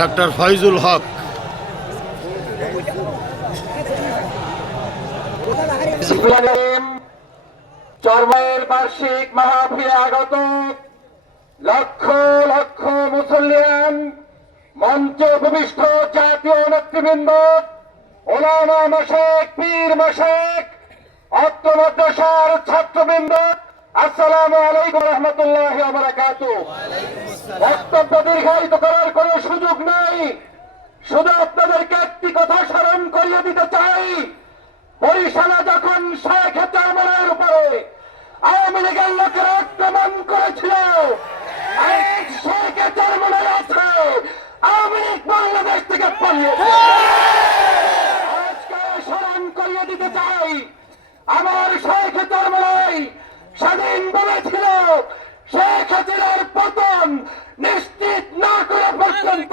Doctor Faizul হক। চরমের বার্ষিক মাহফিলে আগত লক্ষ লক্ষ মুসল্লিয়ান মঞ্চ ভূমিষ্ঠ জাতীয় নেতৃবৃন্দ, ওলামা মাসেক, পীর মাসেক অত্র ছাত্রবৃন্দ, আসসালামু আলাইকুম রহমতুল্লাহ বক্তব্য দীর্ঘায়িত করার সুযোগ নাই। শুধু আপনাদেরকে একটি কথা স্মরণ করিয়ে দিতে চাই। বরিশালা যখন শেখ চারমানের উপরে আওয়ামী লীগের লোকেরা আক্রমণ করেছিল আওয়ামী লীগ বাংলাদেশ থেকে পালিয়েছে আজকে স্মরণ করিয়ে দিতে চাই আমার শেখ চারমালাই স্বাধীন বলেছিল শেখ হাসিনার পতন নিশ্চিত না করে পর্যন্ত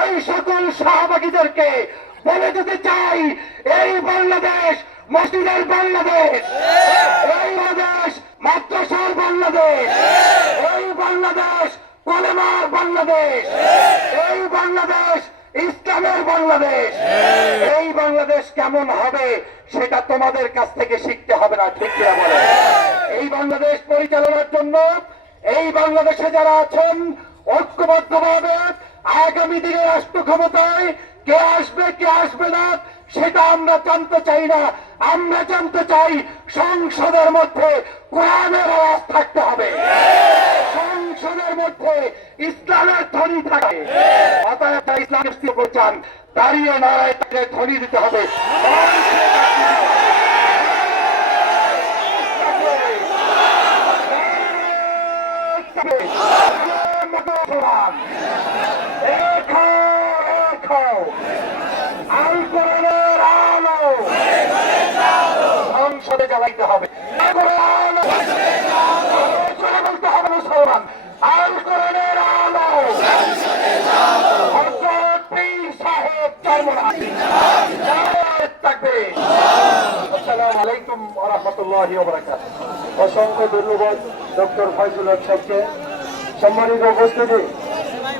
ওই সকল সহভাগীদেরকে বলে দিতে চাই, এই বাংলাদেশ মসজিদের বাংলাদেশ। এই বাংলাদেশ মাদ্রাসার বাংলাদেশ। এই বাংলাদেশ কলেমার বাংলাদেশ। এই বাংলাদেশ ইসলামের বাংলাদেশ। এই বাংলাদেশ কেমন হবে সেটা তোমাদের কাছ থেকে শিখতে হবে না, ঠিক বলে? এই বাংলাদেশ পরিচালনার জন্য এই বাংলাদেশে যারা আছেন, ঐক্যবদ্ধভাবে আগামী দিনে রাষ্ট্র ক্ষমতায় কে আসবে কে আসবে না, সেটা আমরা জানতে চাই না। আমরা জানতে চাই সংসদের মধ্যে কোরআনের আওয়াজ থাকতে হবে। সংসদের মধ্যে ইসলামের ধ্বনি থাকে। অতএব স্থির করছেন দাঁড়িয়ে নারায় তাকে ধ্বনি দিতে হবে দেখো দেখো অসংখ্য ধন্যবাদ ডক্টর ফয়জুল হক সম্মানিত উপস্থিতি।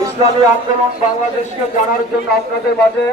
ইসলামী আন্দোলন বাংলাদেশকে জানার জন্য আপনাদের মাঝে